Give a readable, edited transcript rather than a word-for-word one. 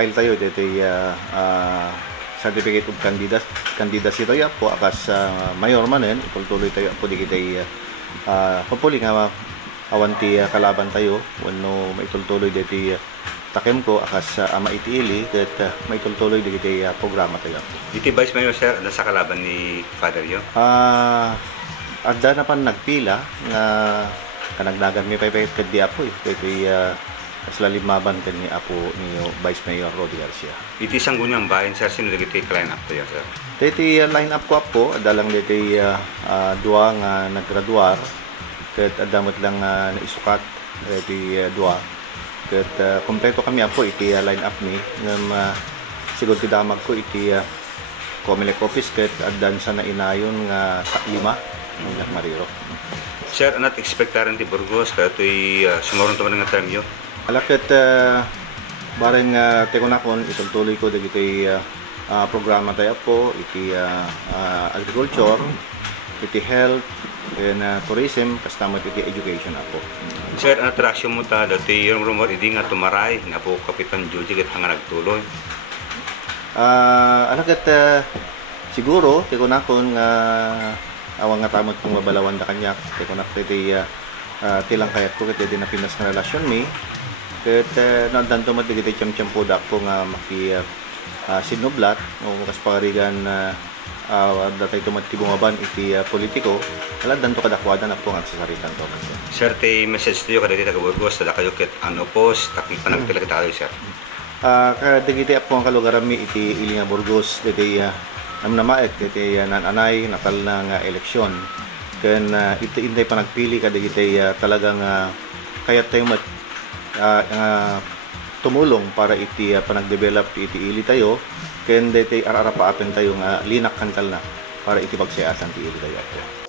nag-file tayo diti certificate of candidacy tayo po akas mayor manen ituloy tayo po di kita hopefully nga awanti kalaban tayo wano maituloy diti takem ko akas maitiili ket maituloy di kita programa tayo. Iti Vice Mayor sir, ano sa kalaban ni Father yo? Adda na pan nagpila nga kanagdagan mi pay di apo diti kasla limaban kan ni apo ni Vice Mayor Rodi Garcia. Iti sanggunyang bayan sir, sino diti line up tayo sir? Diti line up ko apo adalang diti dua nga naggraduar ket adamot lang naisukat diti dua ket kompleto kami apo iti line up ni ngem siguro ti damag ko iti Comelec office ket addan sa nainayon nga lima ng Mariro. Sir, anat expectaran ti Burgos kaya ito'y sumaron naman ng term yun? Alakit bareng tekonakon ituloy ko dagiti programa tayo po iti agriculture, iti health, and tourism, kasama iti education po. Sir, ang attraction mo ta dati yung rumor hindi nga tumaray nga po Kapitan Joji kat nga nagtuloy? Alakit siguro tekonakon nga awang nga tamot kong mabalawan da kanya tekonak iti tilang kayat ko ket di na pinas nga relasyon mi ket nandan to mati kita champo da po nga maki sinublat no kas pagarigan datay to mati bumaban iti politiko ala dan to kadakwadan na po nga sasaritan to. Sir, tay message to yo kada taga Burgos tada kayo ket ano post takip panagtila kita kayo sir. Kada giti po ang kalugaran mi iti Ilinga Burgos diti namnamaet iti nananay nakal na nga eleksyon ken iti inday pa nagpili kada giti talagang kayat tayo tumulong para iti panagdevelop iti ili tayo ken deti ararapaapen tayo nga linak kantal na para iti pagsiatan ti ili tayo.